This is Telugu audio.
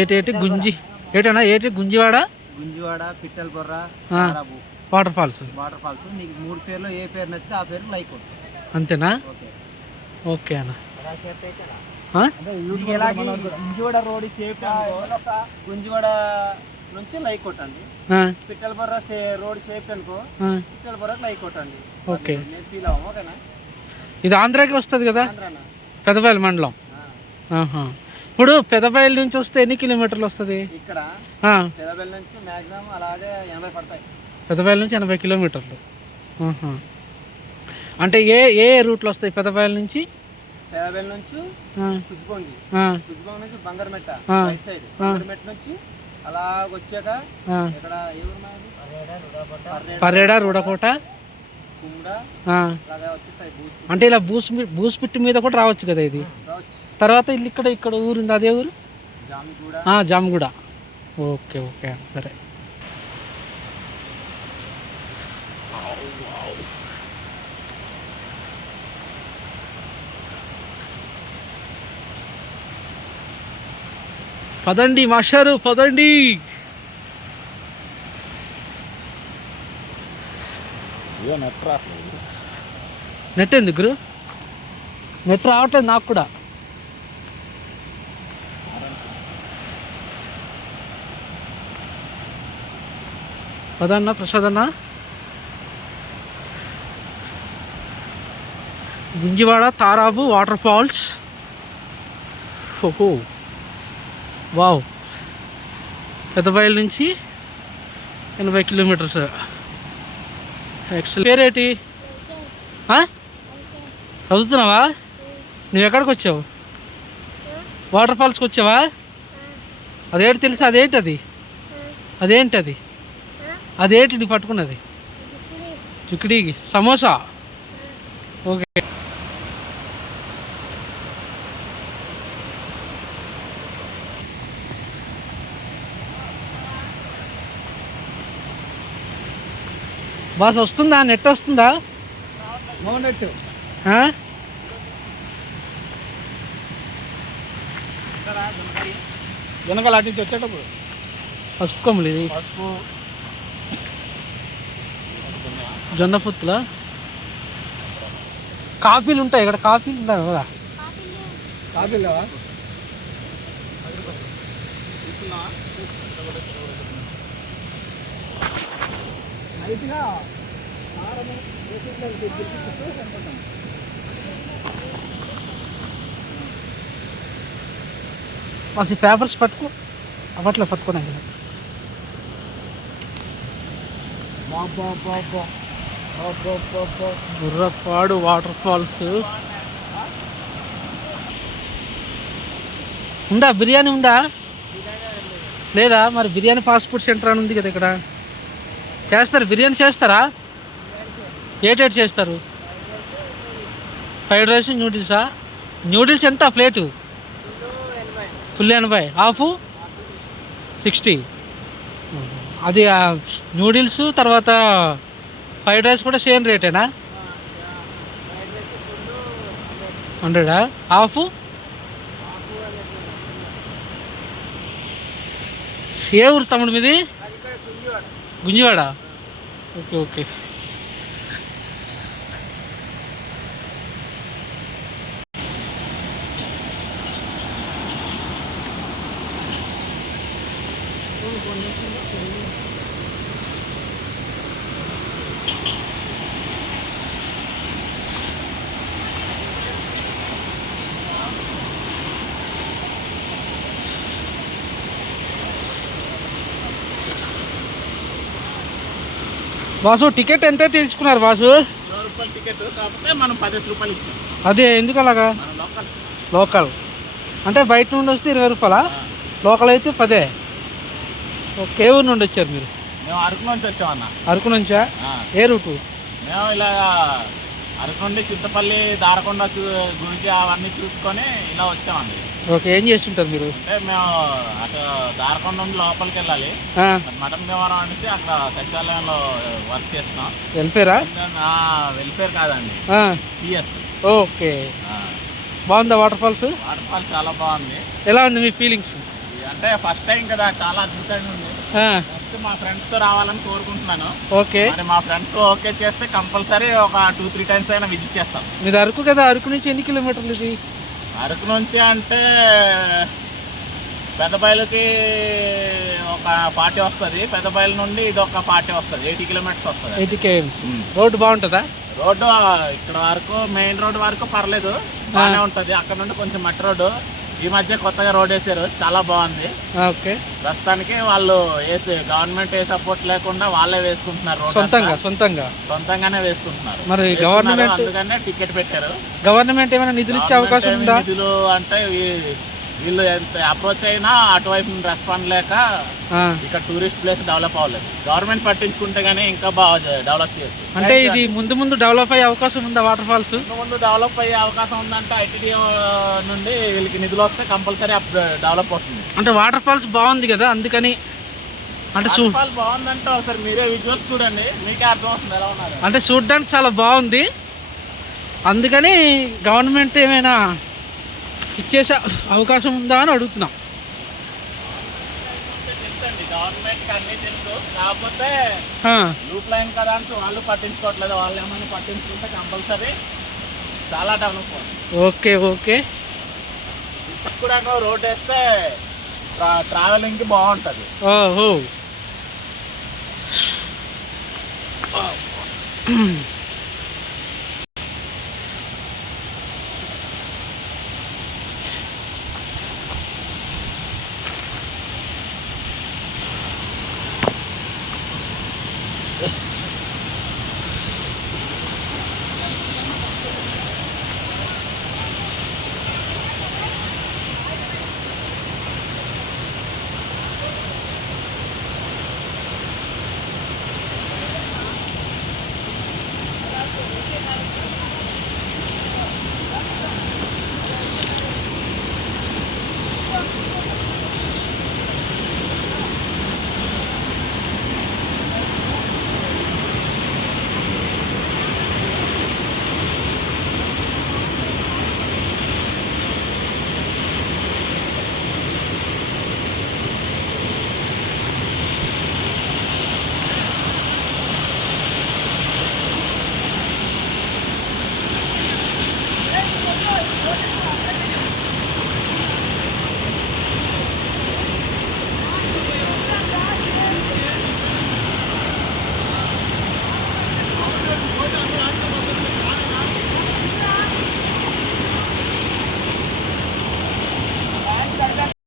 ఏటి గుంజి ఏటన్నా ఏటి గుంజివాడ పిట్టల బొర్ర వాటర్ ఫాల్స్ నీకు 3 పేర్లు ఏ పేరు నచ్చితే ఆ పేరు లైక్ అంతేనా? ఓకే అన్న. గుంజివాడ రోడ్ సేఫ్టీ గుంజివాడ నుంచి లైక్ కొట్టండి. పిట్టల బొర్ర రోడ్ సేఫ్టీ అనుకో పిట్టల బొర్రకు లైక్ కొట్టండి. ఓకే ఫీల్ అవ్వం. ఓకేనా? ఇది ఆంధ్రాకి వస్తుంది కదా, పెదబయలు మండలం. ఇప్పుడు పెదబయలు నుంచి వస్తే ఎన్ని కిలోమీటర్లు వస్తుంది? ఇక్కడ పెదబయలు నుంచి మాక్సిమం అలాగే 80 పడతాయి. పెదబయలు నుంచి 80 కిలోమీటర్లు. అంటే ఏ ఏ రూట్లో వస్తాయి? పెదబయలు నుంచి కుజ్బొంగి నుంచి బంగారమెట్ట రైట్ సైడ్, బంగారమెట్ట నుంచి అలా వచ్చాక ఇక్కడ పర్రేడ రూడకోట అంటే ఇలా బూస్పిట్టి మీద కూడా రావచ్చు కదా ఇది. తర్వాత ఇక్కడ ఊరుంది, అదే ఊరు జామగూడ. ఓకే ఓకే సరే. పదండి మాస్టారు పదండి. నెట్ ఎందుకు గురు? నెట్ రావట్లేదు నాకు కూడా. పదన్న ప్రసాద్ అన్న, గుంజివాడ తారాబు వాటర్ ఫాల్స్. ఓహో వావ్, పెద్దబయలు నుంచి 80 కిలోమీటర్స్. ఎక్సలెంట్. పేరేటి? చదువుతున్నావా? నువ్వు ఎక్కడికి వచ్చావు? వాటర్ ఫాల్స్కి వచ్చావా? అదేంటి తెలుసా? అదేంటి అదేంటి నువ్వు పట్టుకున్నది? చిక్కుడికి సమోసా. ఓకే. బాస్ వస్తుందా? నెట్ వస్తుందా? వెనకాల అటు నుంచి వచ్చేటప్పుడు పసుపు కొమ్ములు, ఇది పసుపు జొన్న పుత్తుల కాఫీలు ఉంటాయి ఇక్కడ. కాఫీలు ఉంటాయి కదా? కాఫీలు లేవా? అసలు పేపర్స్ పట్టుకో, అప్పట్లో పట్టుకోడానికి. గుర్రపాడు వాటర్ ఫాల్స్ ఉందా? బిర్యానీ ఉందా లేదా? మరి బిర్యానీ ఫాస్ట్ ఫుడ్ సెంటర్ అని ఉంది కదా ఇక్కడ. చేస్తారు బిర్యానీ చేస్తారా? ఏటేటి చేస్తారు? ఫ్రైడ్ రైస్, న్యూడిల్సా? న్యూడిల్స్ ఎంత ప్లేటు? Full 80, half 60. అది న్యూడిల్స్ తర్వాత ఫ్రైడ్ రైస్ కూడా సేమ్ రేటేనా? 100, హాఫ్ ఏ ఊరు తమ్ముడు మీది? Gunjivada. Okay okay. Boss ticket ఎంత తీసుకున్నారు బాసు? టికెట్ కాకపోతే మనం 10 రూపాయలు ఇచ్చాం. అదే ఎందుకు అలాగా? లోకల్ అంటే బయట నుండి వస్తే 20 రూపాయలా? లోకల్ అయితే 10. ఓకే. ఏ ఊరు నుండి వచ్చారు మీరు? మేము అరకు నుంచి వచ్చామన్న. అరకు నుంచా? ఏ రూటు? మేము ఇలా అరకు నుండి చింతపల్లి దారకొండ గురించి అవన్నీ చూసుకొని ఇలా వచ్చామండి. ఓకే, ఏం చేస్తుంటారు మీరు? అంటే మేము అటు దారకొండ నుండి లోపలికి వెళ్ళాలి, మటన్ వ్యవహారం అనేసి అక్కడ సచివాలయంలో వర్క్ చేస్తున్నాం. వెల్ఫేరా? వెల్ఫేర్ కాదండి, పిఎస్. ఓకే, బాగుందా వాటర్ ఫాల్స్? వాటర్ ఫాల్ చాలా బాగుంది. ఎలా ఉంది మీ ఫీలింగ్స్? అంటే ఫస్ట్ టైం కదా, చాలా అద్భుతంగా ఉంది. నెక్స్ట్ మా ఫ్రెండ్స్తో రావాలని కోరుకుంటున్నాను. ఓకే, మరి మా ఫ్రెండ్స్ ఓకే చేస్తే కంపల్సరీ ఒక 2-3 టైమ్స్ అయినా విజిట్ చేస్తాం. మీది అరకు కదా, అరకు నుంచి ఎన్ని కిలోమీటర్లు ఇది? అరకు నుంచి అంటే పెద్దబయలుకి ఒక 40 వస్తుంది, పెద్దబయలు నుండి ఇది ఒక 40 వస్తుంది, 80 కిలోమీటర్స్ వస్తుంది. 80 km. రోడ్డు బాగుంటుందా? రోడ్డు ఇక్కడ వరకు మెయిన్ రోడ్డు వరకు పర్లేదు, బాగానే ఉంటుంది. అక్కడ నుండి కొంచెం మట్టి రోడ్డు, ఈ మధ్య కొత్తగా రోడ్ వేసారు, చాలా బాగుంది. ఓకే, ప్రస్తుతానికి వాళ్ళు గవర్నమెంట్ ఏ సపోర్ట్ లేకుండా వాళ్ళే వేసుకుంటున్నారు రోడ్, సొంతంగానే వేసుకుంటున్నారు. మరి గవర్నమెంట్ అందుకనే టికెట్ పెట్టారు. గవర్నమెంట్ ఏమైనా నిధులు ఇచ్చే అవకాశం ఉందా? నిధులు అంటే వీళ్ళు ఎంత అప్రోచ్ అయినా అటువైపు నుండి రెస్పాండ్ లేక ఇక్కడ టూరిస్ట్ ప్లేస్ డెవలప్ అవ్వలేదు. గవర్నమెంట్ పట్టించుకుంటే గానీ ఇంకా బాగా డెవలప్ చేయొచ్చు. అంటే ఇది ముందు డెవలప్ అయ్యే అవకాశం ఉందా వాటర్ ఫాల్స్? ముందు డెవలప్ అయ్యే అవకాశం ఉందంటే ఐటీడీ నుండి వీళ్ళకి నిధులు వస్తే కంపల్సరీ డెవలప్ అవుతుంది. అంటే వాటర్ ఫాల్స్ బాగుంది కదా, అందుకని. అంటే ఫాల్ బాగుందంటే ఒకసారి మీరే విజువల్స్ చూడండి, మీకే అర్థం అవుతుంది ఎలా ఉన్నారు. అంటే చూడడానికి చాలా బాగుంది, అందుకని గవర్నమెంట్ ఏమైనా ఇచ్చేసే అవకాశం ఉందా అని అడుగుతున్నాం. తెలుసండి, గవర్నమెంట్ అన్నీ తెలుసు, కాకపోతే లూప్ లైన్ కదా అని వాళ్ళు పట్టించుకోవట్లేదు. వాళ్ళు ఏమైనా పట్టించుకుంటే కంపల్సరీ చాలా డెవలప్ అవుతుంది. ఓకే ఓకే, కూడా రోడ్ వేస్తే ట్రావెలింగ్కి బాగుంటుంది. ఓహో